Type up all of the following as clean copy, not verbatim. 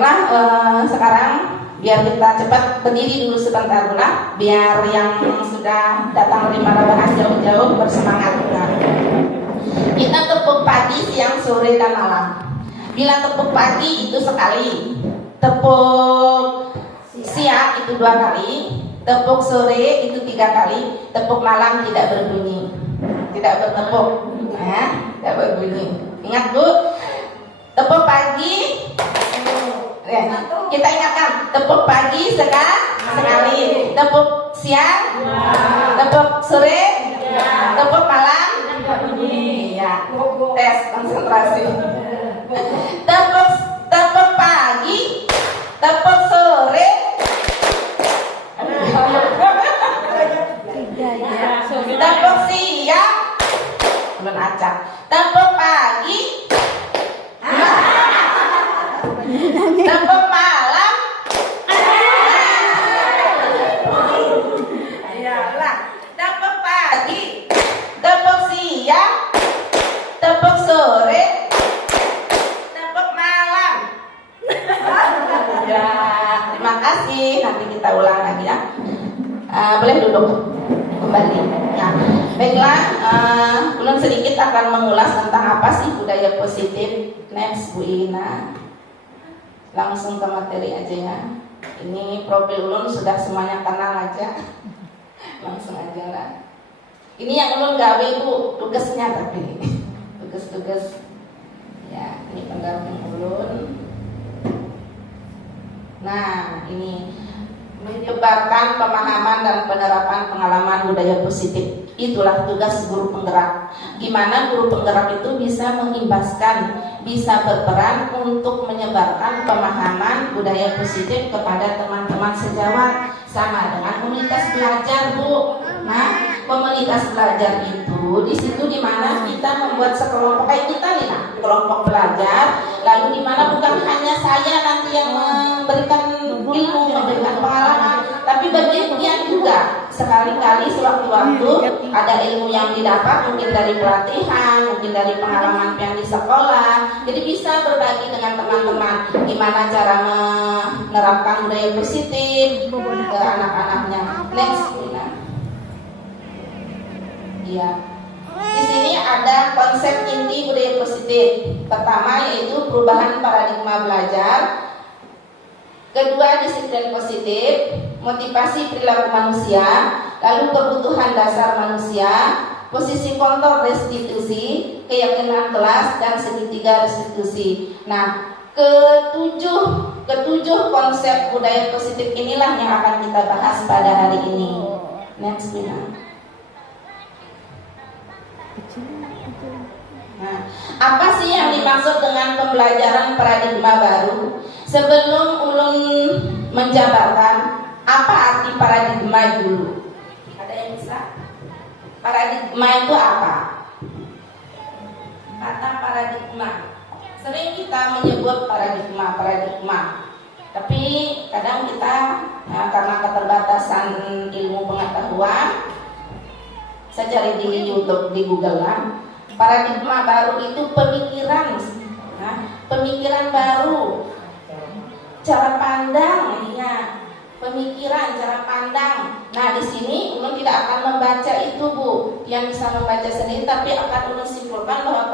Baiklah, sekarang biar kita cepat berdiri dulu sebentar lah, biar yang sudah datang dari Marabahan jauh-jauh bersemangat. Kita tepuk pagi, siang, sore, dan malam. Bila tepuk pagi itu sekali, tepuk siang itu 2 kali, tepuk sore itu 3 kali, tepuk malam tidak berbunyi, tidak bertepuk, tidak berbunyi. Ingat Bu, tepuk pagi. Kita ingatkan, tepuk pagi sekali, tepuk siang, tepuk sore, tepuk malam. Iya, tes konsentrasi. Tepuk pagi, tepuk sore, tepuk siang, belum acak, tepuk pagi, tepuk malam, tepuk pagi, tepuk siang, tepuk sore, tepuk malam. Ya, terima kasih. Nanti kita ulang lagi ya. Boleh duduk kembali. Ya, baiklah. Ulun sedikit akan mengulas tentang apa sih budaya positif. Next, Bu Ina. Langsung ke materi aja ya. Ini profil ulun sudah semuanya kenal aja. Langsung aja lah. Ini yang ulun gawe Bu, tugasnya tapi tugas-tugas. Ya, ini pendamping ulun. Nah, ini menyebarkan pemahaman dan penerapan pengalaman budaya positif. Itulah tugas guru penggerak. Gimana guru penggerak itu bisa mengimbaskan, bisa berperan untuk menyebarkan pemahaman budaya positif kepada teman-teman sejawat, sama dengan komunitas belajar Bu. Nah, komunitas belajar itu di situ dimana kita membuat sekelompok kayak kita nih, kelompok belajar. Lalu dimana bukan hanya saya nanti yang memberikan ilmu, memberikan pengalaman, tapi bagian juga sekali-kali sewaktu-waktu ada ilmu yang didapat, mungkin dari pelatihan, mungkin dari pengalaman yang di sekolah. Jadi bisa berbagi dengan teman-teman gimana cara menerapkan budaya positif ke anak-anaknya. Next, ya. Di sini ada konsep inti budaya positif. Pertama yaitu perubahan paradigma belajar. Kedua, disiplin positif, motivasi perilaku manusia, lalu kebutuhan dasar manusia, posisi kontrol restitusi, keyakinan kelas, dan segitiga restitusi. Nah, ketujuh konsep budaya positif inilah yang akan kita bahas pada hari ini. Next, Bina. Nah, apa sih yang dimaksud dengan pembelajaran paradigma baru? Sebelum ulun menjabarkan apa arti paradigma dulu. Ada yang bisa? Paradigma itu apa? Kata paradigma. Sering kita menyebut paradigma. Tapi kadang kita karena keterbatasan ilmu pengetahuan, saya cari di YouTube, di Google lah. Paradigma baru itu pemikiran baru, cara pandang, ya, pemikiran, cara pandang. Nah, di sini ulun tidak akan membaca itu Bu, yang bisa membaca sendiri, tapi akan ulun simpulkan bahwa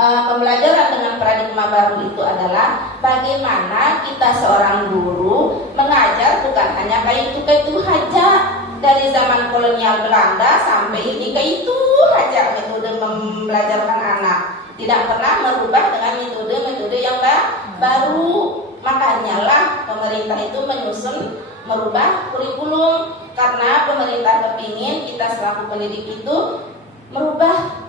pembelajaran dengan paradigma baru itu adalah bagaimana kita seorang guru mengajar bukan hanya kayak itu aja. Dari zaman kolonial Belanda sampai ini ke itu aja metode membelajarkan anak, tidak pernah merubah dengan metode-metode yang baru. Makanya lah pemerintah itu menyusun merubah kurikulum, karena pemerintah kepingin kita selaku pendidik itu merubah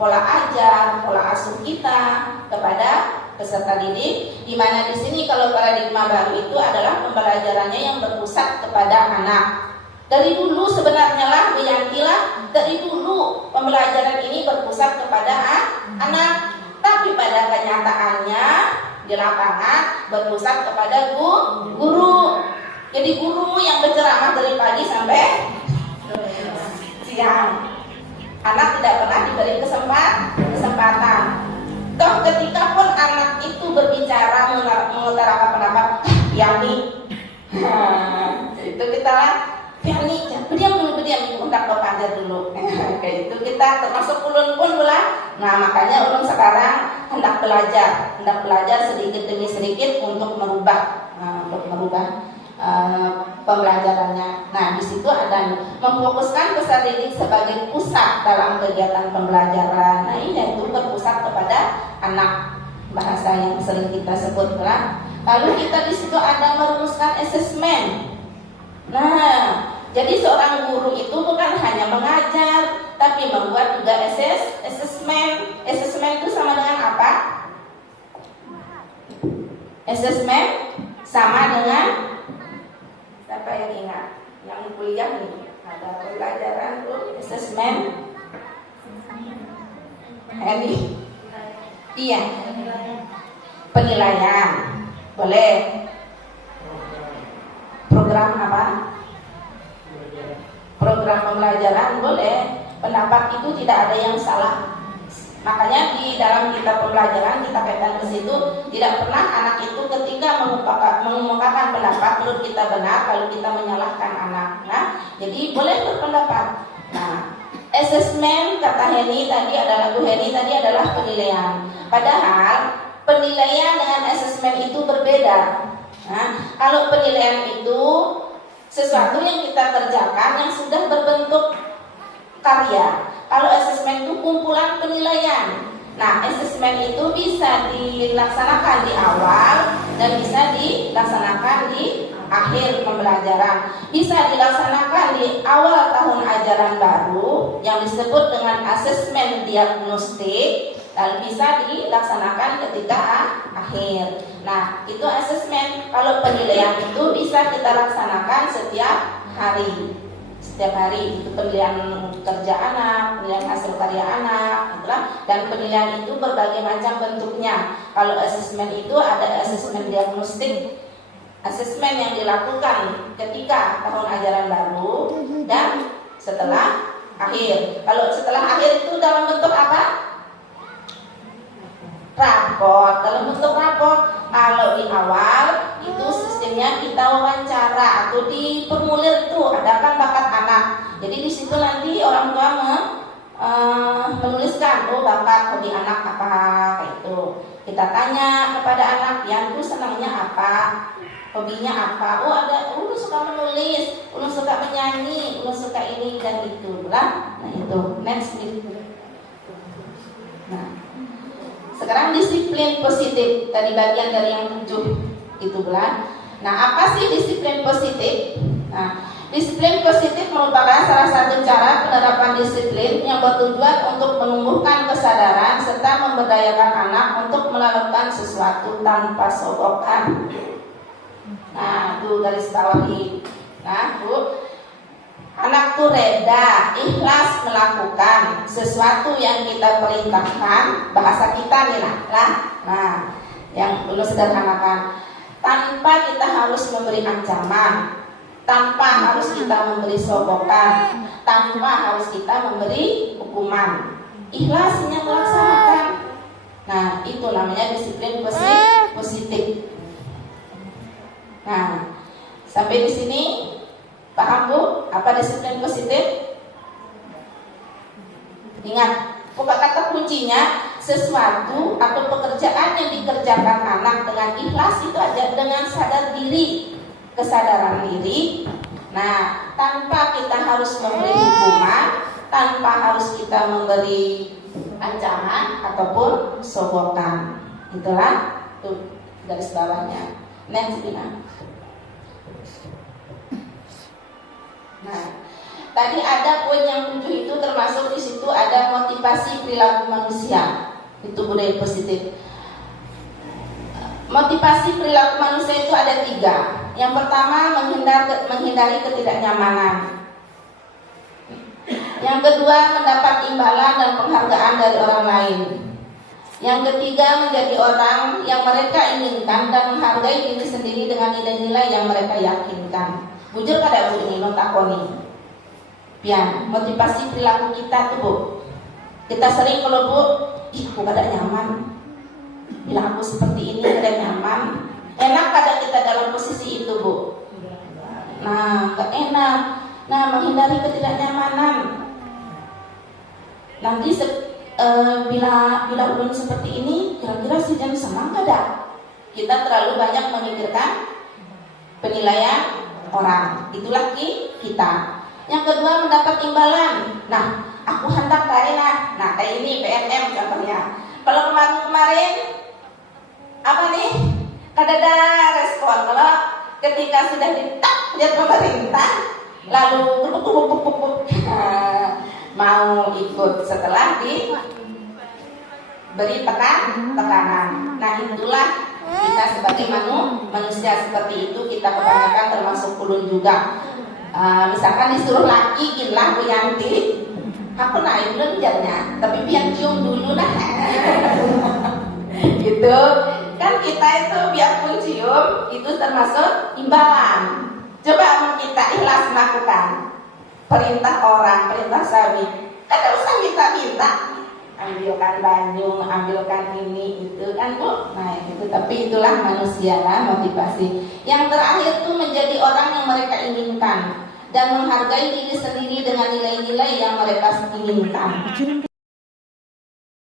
pola ajar, pola asuh kita kepada peserta didik, di mana di sini kalau paradigma baru itu adalah pembelajarannya yang berpusat kepada anak. Dari dulu sebenarnya lah, Wiyanti, dari dulu pembelajaran ini berpusat kepada anak, tapi pada kenyataannya di lapangan berpusat kepada guru. Jadi guru yang berceramah dari pagi sampai siang. Anak tidak pernah diberi kesempatan. Toh ketika pun anak itu berbicara Nah, itu kita Ferni, berdiam dulu, berdiam, hendak bapak ajar dulu. Kayak itu kita termasuk ulun pun pula. Nah makanya ulun sekarang hendak belajar sedikit demi sedikit untuk merubah, pembelajarannya. Nah di situ ada memfokuskan peserta didik sebagai pusat dalam kegiatan pembelajaran. Nah ini itu berpusat kepada anak, bahasa yang sering kita sebut lah. Lalu kita di situ ada merumuskan asesmen. Nah, jadi seorang guru itu bukan hanya mengajar, tapi membuat juga asesmen. Asesmen itu sama dengan apa? Asesmen sama dengan, siapa yang ingat? Yang kuliah nih, ada pelajaran tuh asesmen. Ini, iya, penilaian, boleh. Program apa? Program pembelajaran boleh. Pendapat itu tidak ada yang salah. Makanya di dalam kitab pembelajaran kita kaitan ke situ, tidak pernah anak itu ketika mengemukakan pendapat menurut kita benar, kalau kita menyalahkan anak. Nah, jadi boleh berpendapat. Nah, asesmen kata Heni tadi adalah penilaian. Padahal penilaian dengan asesmen itu berbeda. Nah, kalau penilaian itu sesuatu yang kita kerjakan yang sudah berbentuk karya. Kalau asesmen itu kumpulan penilaian. Nah, asesmen itu bisa dilaksanakan di awal dan bisa dilaksanakan di akhir pembelajaran. Bisa dilaksanakan di awal tahun ajaran baru yang disebut dengan asesmen diagnostik, dan bisa dilaksanakan ketika akhir. Nah, itu asesmen. Kalau penilaian itu bisa kita laksanakan setiap hari. Setiap hari itu penilaian kerja anak, penilaian hasil karya anak, itulah. Dan penilaian itu berbagai macam bentuknya. Kalau asesmen itu ada asesmen diagnostik, asesmen yang dilakukan ketika tahun ajaran baru dan setelah akhir. Kalau setelah akhir itu dalam bentuk apa? Rapor. Dalam bentuk rapor. Kalau di awal itu sistemnya kita wawancara atau di formulir itu ada kan bakat anak. Jadi di situ nanti orang tua menuliskan, oh bakat hobi anak apa, kayak itu. Kita tanya kepada anak, yang itu senangnya apa, hobinya apa. Oh ada, lu suka menulis, lu suka menyanyi, lu suka ini dan itu lah. Nah itu next gitu. Nah, sekarang disiplin positif, tadi bagian dari yang 7 itu belah. Nah, apa sih disiplin positif? Nah, disiplin positif merupakan salah satu cara penerapan disiplin yang bertujuan untuk menumbuhkan kesadaran serta memberdayakan anak untuk melakukan sesuatu tanpa sogokan. Nah, itu garis bawahi. Nah, Bu, anak tuh reda, ikhlas melakukan sesuatu yang kita perintahkan, bahasa kita nih lah. Nah, yang perlu sederhanakan, tanpa kita harus memberi ancaman, tanpa harus kita memberi sogokan, tanpa harus kita memberi hukuman. Ikhlasnya melaksanakan. Nah, itu namanya disiplin positif. Nah, sampai di sini paham Bu, apa disiplin positif? Ingat, pokok kata kuncinya sesuatu atau pekerjaan yang dikerjakan anak dengan ikhlas itu aja, dengan sadar diri, kesadaran diri. Nah, tanpa kita harus memberi hukuman, tanpa harus kita memberi ancaman ataupun sogokan. Itulah tuh garis bawahnya. Next, Bina. Nah, tadi ada poin yang 7 itu termasuk di situ ada motivasi perilaku manusia. Itu budaya positif. Motivasi perilaku manusia itu ada 3. Yang pertama menghindari ketidaknyamanan. Yang kedua mendapat imbalan dan penghargaan dari orang lain. Yang ketiga menjadi orang yang mereka inginkan dan menghargai diri sendiri dengan nilai-nilai yang mereka yakinkan. Bujur pada Bu ini notakoni. Pian, motivasi perilaku kita tuh Bu. Kita sering kalau Bu, aku kada nyaman. Bila aku seperti ini kada nyaman. Enak kada kita dalam posisi itu Bu. Nah, gak enak. Nah, menghindari ketidaknyamanan. Nanti bila ulun seperti ini, kira-kira si jam senang gak? Kita terlalu banyak memikirkan penilaian orang. Itulah kita. Yang kedua, mendapat imbalan. Nah, aku hendak nah kayak ini PNM contohnya. Kalau kemarin apa nih? Kadada respon. Kalau ketika sudah ditap lihat pemerintah, lalu mau ikut setelah diberi tekanan. Nah, itulah kita sebagai manusia seperti itu. Kita kebanyakan termasuk ulun juga. Misalkan disuruh laki gila Bu Yanti, aku naik lenjarnya, tapi biar cium dulu lah. Gitu kan, kita itu biarpun cium itu termasuk imbalan. Coba kita ikhlas melakukan perintah orang, perintah suami, kada usah minta, ambilkan baju, ambilkan ini itu kan Bu. Nah itu, tapi itulah manusia lah, motivasi. Yang terakhir tuh menjadi orang yang mereka inginkan dan menghargai diri sendiri dengan nilai-nilai yang mereka inginkan.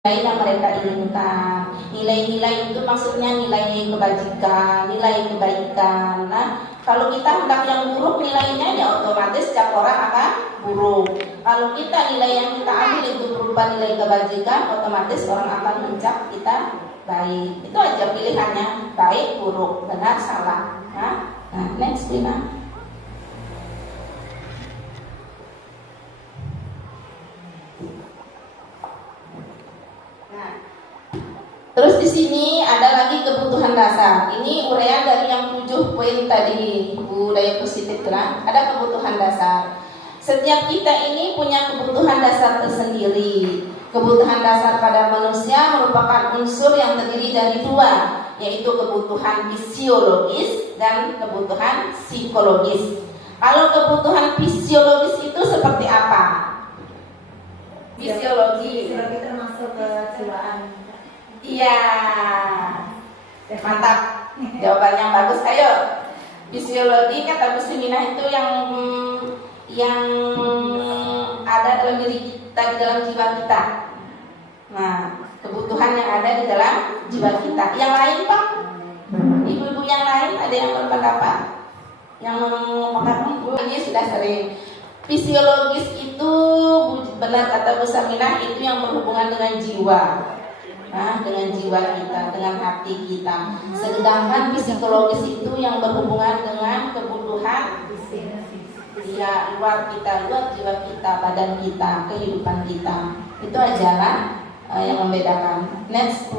Nilai yang mereka inginkan. Nilai-nilai itu maksudnya nilai kebajikan, nilai kebaikan. Nah, kalau kita hendak yang buruk nilainya, ya otomatis setiap orang akan buruk. Kalau kita nilai yang kita ambil itu berupa nilai kebajikan, otomatis orang akan mencap kita baik. Itu aja pilihannya, baik, buruk, benar, salah. Nah, next Lina. Terus di sini ada lagi kebutuhan dasar. Ini uraian dari yang 7 poin tadi, budaya positif kan? Ada kebutuhan dasar. Setiap kita ini punya kebutuhan dasar tersendiri. Kebutuhan dasar pada manusia merupakan unsur yang terdiri dari 2, yaitu kebutuhan fisiologis dan kebutuhan psikologis. Kalau kebutuhan fisiologis itu seperti apa? Fisiologi. Fisiologi termasuk kejiwaan. Iya, mantap. Jawaban yang bagus. Ayo, fisiologi kata Bu Siminah itu yang ada dalam diri kita, di dalam jiwa kita. Nah, kebutuhan yang ada di dalam jiwa kita. Yang lain Pak, ibu-ibu yang lain ada yang berpendapat? Yang mengatakan Bu ini sudah sering. Fisiologis itu benar kata Bu Saminah, itu yang berhubungan dengan jiwa. Nah, dengan jiwa kita, dengan hati kita. Sedangkan psikologis itu yang berhubungan dengan kebutuhan ya, luar kita, luar jiwa kita, badan kita, kehidupan kita. Itu ajalah yang membedakan. Next.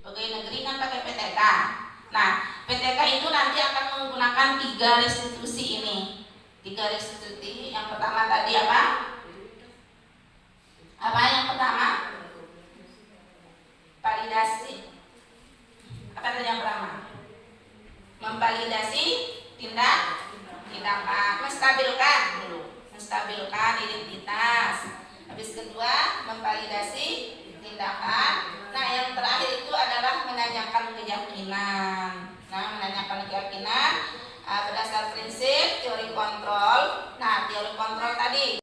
Pegawai negeri kan pakai PTK. Nah, PTK itu nanti akan menggunakan 3 restitusi ini. 3 restitusi. Yang pertama tadi apa? Apa yang pertama? Validasi. Apa tadi yang pertama? Memvalidasi tindakan, menstabilkan identitas. Habis kedua, memvalidasi tindakan. Nah, yang terakhir itu adalah menanyakan keyakinan. Nah, menanyakan keyakinan berdasar prinsip teori kontrol. Nah, teori kontrol tadi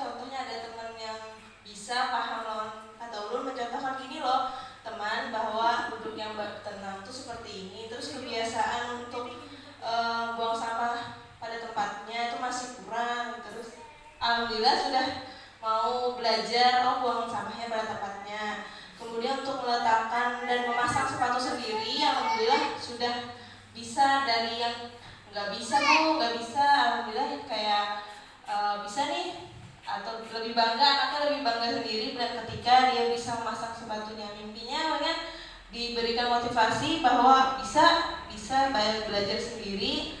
contohnya ada teman yang bisa paham lawan kata ulun, mencontohkan gini loh teman, bahwa duduk yang tenang itu seperti ini, terus kebiasaan untuk buang sampah pada tempatnya itu masih kurang, terus alhamdulillah sudah mau belajar buang sampahnya pada tempatnya. Kemudian untuk meletakkan dan memasang sepatu sendiri, alhamdulillah sudah bisa. Dari yang nggak bisa alhamdulillah kayak bisa nih, atau lebih bangga, anaknya lebih bangga sendiri ketika dia bisa memasang sepatunya. Mimpinya kan diberikan motivasi bahwa bisa belajar sendiri.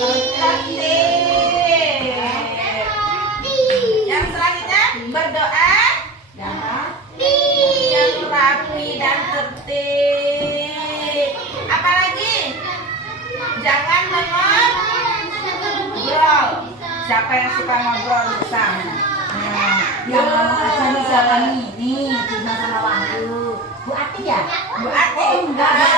Tertib. Yang selanjutnya berdoa yang rapi dan tertib. Apalagi jangan mengobrol. Siapa yang suka ngobrol bersama? Nah, yang ngomong aja nih siapa nih? Nih, Tina sama Wahyu. Bu Ati ya? Bu Ati. Oh, enggak.